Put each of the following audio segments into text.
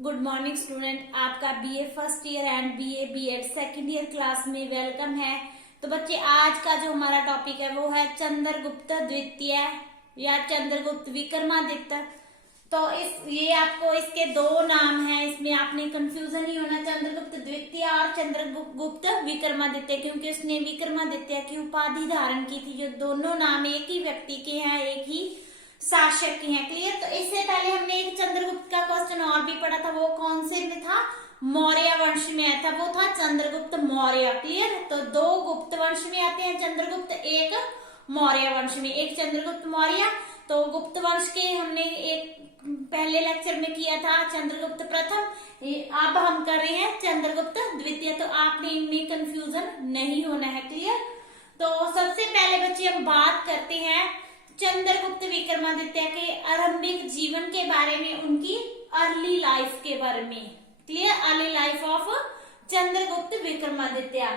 Good morning student, आपका BA first year and BA BEd second year class में welcome है। तो बच्चे, आज का जो हमारा टॉपिक है वो है चंद्रगुप्त द्वितीय या चंद्रगुप्त विक्रमादित्य। तो ये आपको इसके दो नाम हैं, इसमें आपने कंफ्यूजन नहीं होना, चंद्रगुप्त द्वितीय और चंद्रगुप्त विक्रमादित्य, क्योंकि उसने विक्रमादित्य की उपाधि धारण की थी। जो दोनों नाम एक ही व्यक्ति के हैं, एक ही शासक की हैं। क्लियर। तो इससे पहले हमने एक चंद्रगुप्त का क्वेश्चन और भी पढ़ा था, वो कौन से में था? मौर्य वंश में आया था, वो था चंद्रगुप्त मौर्य। क्लियर। तो दो गुप्त वंश में आते हैं चंद्रगुप्त, एक मौर्य वंश में, एक चंद्रगुप्त मौर्य। तो गुप्त वंश के हमने एक पहले लेक्चर में किया था चंद्रगुप्त प्रथम, अब हम कर रहे हैं चंद्रगुप्त द्वितीय। तो आपने इनमें कंफ्यूजन नहीं होना है। क्लियर। तो सबसे पहले बच्चे हम बात करते हैं चंद्रगुप्त विक्रमादित्य के आरंभिक जीवन के बारे में, उनकी अर्ली लाइफ के बारे में। Clear. Early life of Chandragupta Vikramaditya.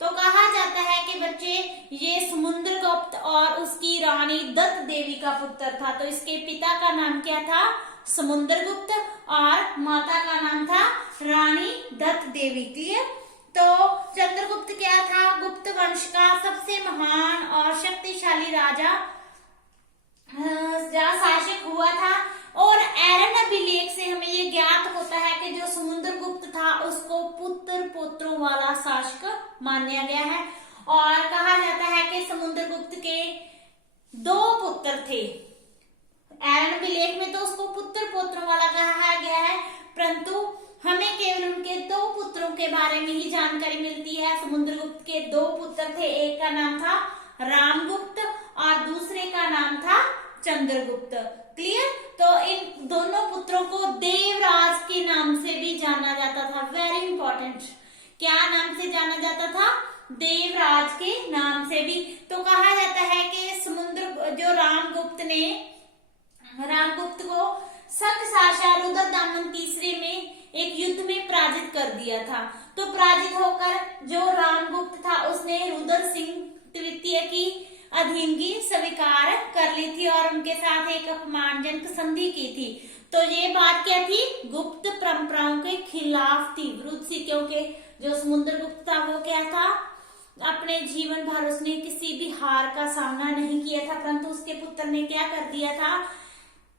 तो कहा जाता है कि बच्चे ये समुद्रगुप्त और उसकी रानी दत्त देवी का पुत्र था। तो इसके पिता का नाम क्या था? समुद्रगुप्त, और माता का नाम था रानी दत्त देवी। क्लियर। तो चंद्रगुप्त क्या था? गुप्त वंश का सबसे महान और शक्तिशाली राजा शासक हुआ था। और एरन अभिलेख से हमें ये ज्ञात होता है कि जो समुद्रगुप्त था उसको पुत्र पुत्रों वाला शासक माना गया है। और कहा जाता है कि समुद्रगुप्त के दो पुत्र थे। एरन अभिलेख में तो उसको पुत्र पुत्रों वाला कहा गया है, परंतु हमें केवल उनके दो पुत्रों के बारे में ही जानकारी मिलती है। समुद्रगुप्त के दो पुत्र थे, एक का नाम था रामगुप्त और दूसरे का नाम था चंद्रगुप्त। क्लियर। तो इन दोनों पुत्रों को देवराज के नाम से भी जाना जाता था। वेरी इंपॉर्टेंट, क्या नाम से जाना जाता था? देवराज के नाम से भी। तो कहा जाता है कि जो रामगुप्त को शक रुद्रदामन तीसरे में एक युद्ध में पराजित कर दिया था। तो पराजित होकर जो रामगुप्त था उसने रुद्र सिंह तृतीय की अधीनगी स्वीकार कर ली थी और उनके साथ एक अपमानजनक संधि की थी। तो ये बात क्या थी? गुप्त परंपराओं के खिलाफ थी, विरुद्ध थी। क्योंकि जो समुद्रगुप्त था वो क्या था? अपने जीवन भर उसने किसी भी हार का सामना नहीं किया था, परंतु उसके पुत्र ने क्या कर दिया था?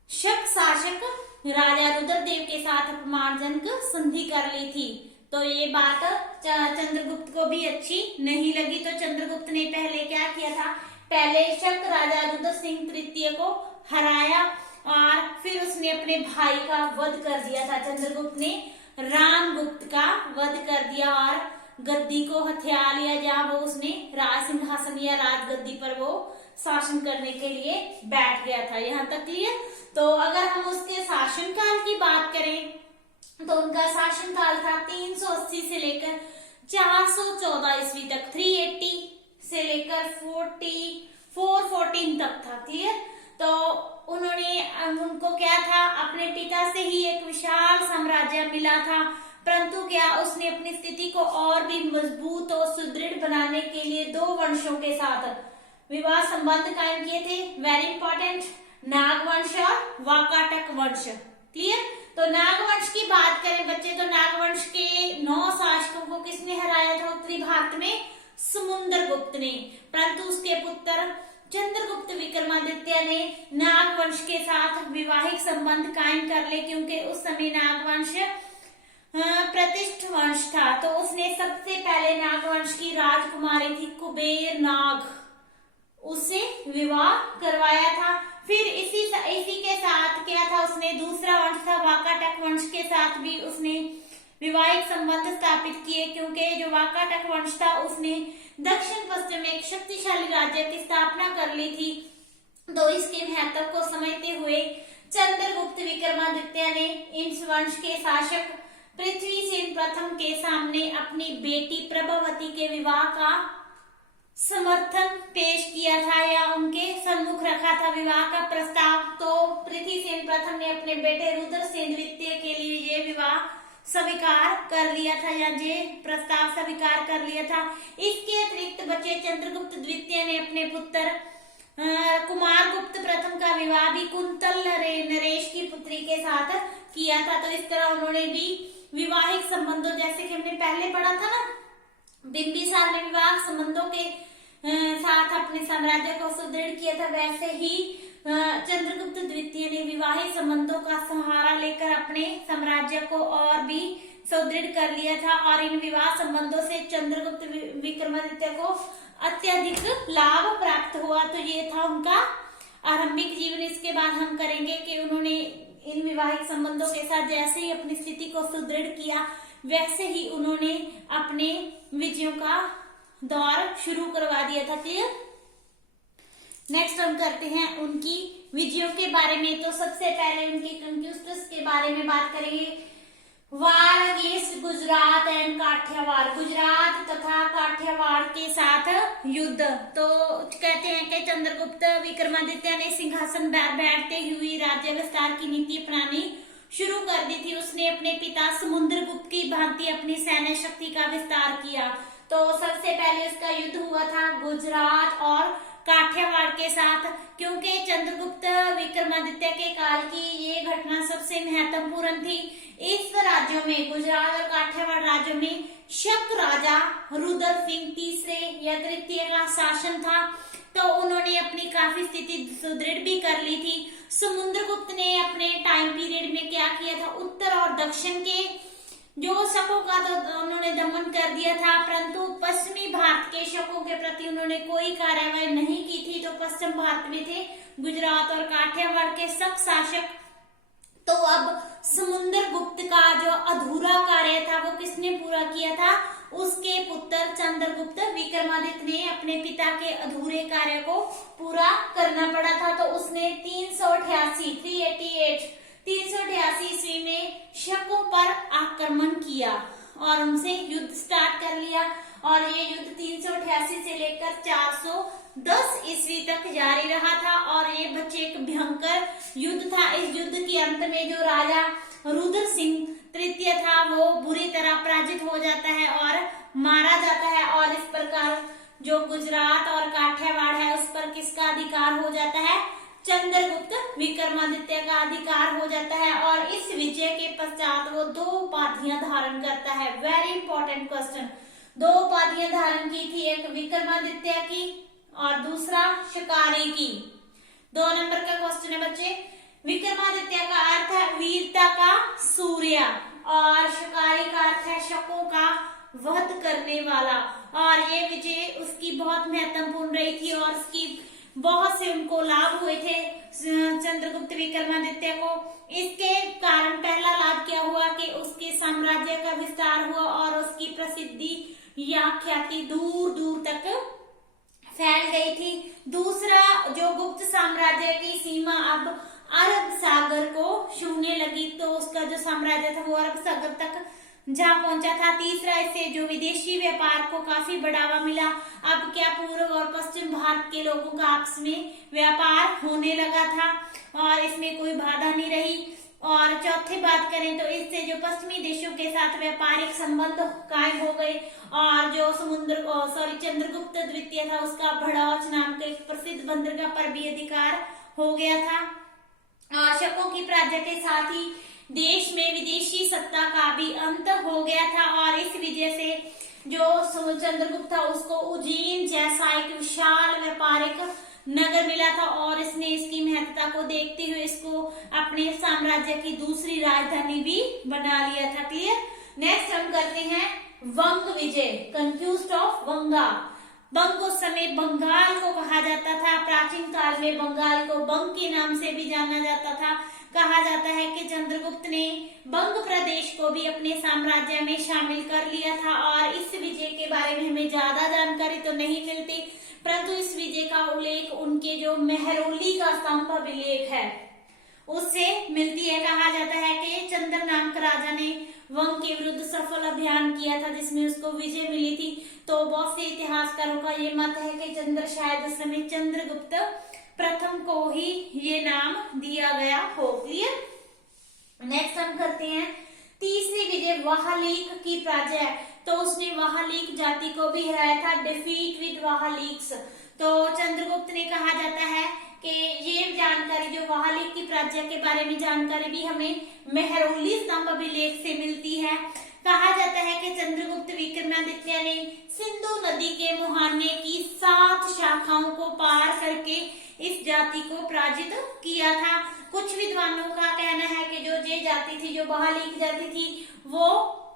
शक शासक राजा रुद्रदेव के साथ अपमानजनक संधि कर ली थी। तो ये बात चंद्रगुप्त को भी अच्छी नहीं लगी। तो चंद्रगुप्त ने पहले क्या किया था? पहले शक राजा रुद्र सिंह तृतीय को हराया और फिर उसने अपने भाई का वध कर दिया था। चंद्रगुप्त ने रामगुप्त का वध कर दिया और गद्दी को हथिया लिया, जहां वो उसने राज सिंहासन या राजगद्दी पर वो शासन करने के लिए बैठ गया था। यहाँ तक क्लियर। तो अगर हम उसके शासनकाल की बात करें तो उनका शासनकाल था 380 से लेकर 414 ईस्वी तक, 380 से लेकर 414 तक था। क्लियर। तो उनको क्या था? अपने पिता से ही एक विशाल साम्राज्य मिला था, परंतु क्या उसने अपनी स्थिति को और भी मजबूत और सुदृढ़ बनाने के लिए दो वंशों के साथ विवाह संबंध कायम किए थे। वेरी इंपॉर्टेंट, नागवंश और वाकाटक वंश। क्लियर। तो नागवंश की बात करें बच्चे, तो नागवंश के 9 शासकों को किसने हराया था उत्तरी भारत में? समुद्रगुप्त ने। परंतु उसके पुत्र चंद्रगुप्त विक्रमादित्य ने नागवंश के साथ विवाहिक संबंध कायम कर ले, क्योंकि उस समय नागवंश प्रतिष्ठित वंश था। तो उसने सबसे पहले नागवंश की राजकुमारी थी कुबेर नाग, उससे विवाह करवाया था। फिर इसी के साथ क्या था? उसने दूसरा वंश था वाकाटक वंश के साथ भी उसने विवाहिक संबंध स्थापित किए, क्योंकि जो वाकाटक वंश था उसने दक्षिण पश्चिम में एक शक्तिशाली राज्य की स्थापना कर ली थी। तो इसके महत्व को समझते हुए चंद्रगुप्त विक्रमादित्य ने इस वंश के शासक पृथ्वीसेन प्रथम के सामने अपनी बेटी प्रभावती के विवाह का समर्थन पेश किया था, या उनके सम्मुख रखा था विवाह का प्रस्ताव। तो पृथ्वीसेन प्रथम ने अपने बेटे रुद्रसेन द्वितीय के लिए ये विवाह स्वीकार कर लिया था, या ये प्रस्ताव स्वीकार कर लिया था। इसके अतिरिक्त बच्चे चंद्रगुप्त द्वितीय ने अपने पुत्र कुमार गुप्त प्रथम का विवाह भी कुंतल नरेश की पुत्री के साथ किया था। तो इस तरह उन्होंने भी विवाहिक संबंधों, जैसे कि हमने पहले पढ़ा था ना, बिंबिसार ने विवाह संबंधों के साथ अपने साम्राज्य को सुदृढ़ किया था, वैसे ही चंद्रगुप्त द्वितीय ने विवाहिक संबंधों का सहारा लेकर अपने साम्राज्य को और भी सुदृढ़ कर लिया था। और इन विवाह संबंधों से चंद्रगुप्त विक्रमादित्य को अत्यधिक लाभ प्राप्त हुआ। तो ये था उनका आरंभिक जीवन। इसके बाद हम करेंगे कि उन्होंने इन विवाहिक संबंधों के साथ जैसे ही अपनी स्थिति को सुदृढ़ किया, वैसे ही उन्होंने अपने विजयों का दौर शुरू करवा दिया था। क्लियर। नेक्स्ट हम करते हैं उनकी विजयों के बारे में। तो सबसे पहले उनके कंक्यूस्टर्स के बारे में बात करेंगे। War against Gujarat and Kathiawar, Gujarat तथा काठियावाड़ के साथ युद्ध। तो कहते हैं कि चंद्रगुप्त विक्रमादित्य ने सिंहासन बैठते हुए राज्य विस्तार की नीति अपनानी शुरू कर दी थी। उसने अपने पिता समुद्रगुप्त की भांति अपनी सैन्य शक्ति का विस्तार किया। तो सबसे पहले उसका युद्ध हुआ था गुजरात और काठियावाड़ के साथ, क्योंकि चंद्रगुप्त विक्रमादित्य के काल की ये घटना सबसे महत्वपूर्ण थी। इस राज्यों में, गुजरात और काठियावाड़ राज्यों में शक राजा रुद्र सिंह तीसरे या तृतीय का शासन था। तो उन्होंने अपनी काफी स्थिति सुदृढ़ भी कर ली थी। समुद्रगुप्त ने अपने टाइम पीरियड में क्या किया था, उत्तर और दक्षिण के जो शकों का तो उन्होंने दमन कर दिया था, परंतु पश्चिमी भारत के शकों के प्रति उन्होंने कोई कार्रवाई नहीं की थी। तो पश्चिम भारत में थे गुजरात और काठियावाड़ के शक शासक। तो अब समुद्रगुप्त का जो अधूरा कार्य था वो किसने पूरा किया था, उसके पुत्र चंद्रगुप्त विक्रमादित्य ने अपने पिता के अधूरे कार्य को पूरा करना पड़ा था। तो उसने 388 ईस्वी में शकों पर आक्रमण किया और उनसे युद्ध स्टार्ट कर लिया। और ये युद्ध 388 से लेकर 410 ईस्वी तक जारी रहा था और ये बच्चे एक भयंकर युद्ध था। इस युद्ध के अंत में जो राजा रुद्र सिंह तृतीय था वो बुरी तरह पराजित हो जाता है और मारा जाता है। और इस प्रकार जो गुजरात और काठियावाड़ है उस पर किसका अधिकार हो जाता है, चंद्रगुप्त विक्रमादित्य का अधिकार हो जाता है। और इस विजय के पश्चात वो 2 उपाधियां धारण करता है। Very important question. 2 उपाधियां धारण की थी, एक विक्रमादित्य की और दूसरा शिकारी की। 2 नंबर का क्वेश्चन है बच्चे। विक्रमादित्य का अर्थ है वीरता का सूर्य और शिकारी का अर्थ है शकों का वध करने वाला। और ये विजय उसकी बहुत महत्वपूर्ण रही थी और उसकी बहुत से उनको लाभ हुए थे चंद्रगुप्त विक्रमादित्य को। इसके कारण पहला लाभ क्या हुआ कि उसके साम्राज्य का विस्तार हुआ और उसकी प्रसिद्धि या ख्याति दूर दूर तक फैल गई थी। दूसरा, जो गुप्त साम्राज्य की सीमा अब अरब सागर को छूने लगी, तो उसका जो साम्राज्य था वो अरब सागर तक जा पहुंचा था। तीसरा, इससे जो विदेशी व्यापार को काफी बढ़ावा मिला। अब क्या पूर्व और पश्चिम भारत के लोगों का आपस में व्यापार होने लगा था और इसमें कोई बाधा नहीं रही। और चौथी बात करें तो इससे जो पश्चिमी देशों के साथ व्यापारिक संबंध कायम हो गए और जो चंद्रगुप्त द्वितीय था उसका भड़ौच नाम के एक प्रसिद्ध बंदरगाह पर भी अधिकार हो गया था। और शकों की पराजय के साथ ही देश में विदेशी सत्ता का भी अंत हो गया था। और इस वजह से जो चंद्रगुप्त था उसको उज्जैन जैसा एक विशाल व्यापारिक नगर मिला था और इसने इसकी महत्ता को देखते हुए इसको अपने साम्राज्य की दूसरी राजधानी भी बना लिया था। क्लियर। नेक्स्ट हम करते हैं वंग विजय, कंक्यूस्ट ऑफ वंगा। बंग उस समय बंगाल को कहा जाता था। प्राचीन काल में बंगाल को बंग के नाम से भी जाना जाता था। कहा जाता है कि चंद्रगुप्त ने बंग प्रदेश को भी अपने साम्राज्य में शामिल कर लिया था। और इस विजय के बारे में हमें ज्यादा जानकारी तो नहीं मिलती, परंतु इस विजय का उल्लेख उनके जो मेहरौली का स्तंभ अभिलेख है उससे मिलती है। कहा जाता है कि चंद्र नामक राजा ने वंग के विरुद्ध सफल अभियान किया था जिसमें उसको विजय मिली थी। तो बहुत से इतिहासकारों का ये मत है कि चंद्र शायद उस समय चंद्रगुप्त प्रथम को ही ये नाम दिया गया हो। क्लियर। नेक्स्ट हम करते हैं तीसरी विजय, वाहलीक की पराजय। तो उसने वाहलीक जाति को भी हराया था, डिफीट विद वाहलीक्स। तो चंद्रगुप्त ने कहा जाता है कि ये जानकारी जो वहालिक की प्राज्ञा के बारे में जानकारी भी हमें मेहरौली स्तंभ अभिलेख से मिलती है। कहा जाता है कि चंद्रगुप्त विक्रमादित्य ने सिंधु नदी के मुहाने की 7 शाखाओं को पार करके इस जाति को पराजित किया था। कुछ विद्वानों का कहना है कि जो ये जाति थी, जो वहालिक जाति थी, वो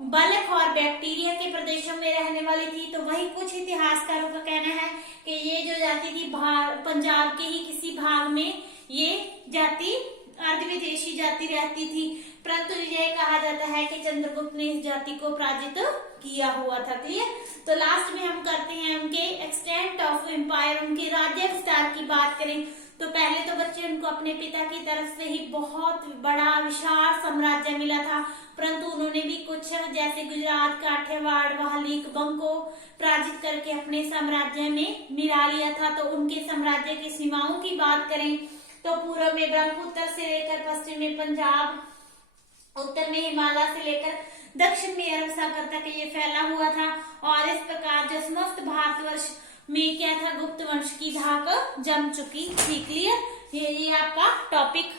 बल्ख और बैक्टीरिया के प्रदेशों में रहने वाली थी। तो वही कुछ इतिहासकारों का कहना है कि ये जो जाति थी पंजाब के ही किसी भाग में ये जाति अर्धविदेशी जाति रहती थी, परंतु यह कहा जाता है कि चंद्रगुप्त ने इस जाति को पराजित किया हुआ था। क्लियर। तो लास्ट में हम करते हैं उनके एक्सटेंट ऑफ एम्पायर, उनके राज्य विस्तार की बात करें तो पहले तो बच्चे उनको अपने पिता की तरफ से ही बहुत बड़ा विशाल साम्राज्य मिला था, परंतु उन्होंने भी कुछ जैसे गुजरात, काठियावाड़, वहालिक, बंग को पराजित करके अपने साम्राज्य में मिला लिया था। तो उनके साम्राज्य की सीमाओं की बात करें तो पूर्व में ब्रह्मपुत्र से लेकर पश्चिम में पंजाब, उत्तर में हिमालय से लेकर दक्षिण में अरब सागर तक ये फैला हुआ था। और इस प्रकार जो समस्त भारतवर्ष में क्या था, गुप्त वंश की धाक जम चुकी थी। क्लियर। ये आपका टॉपिक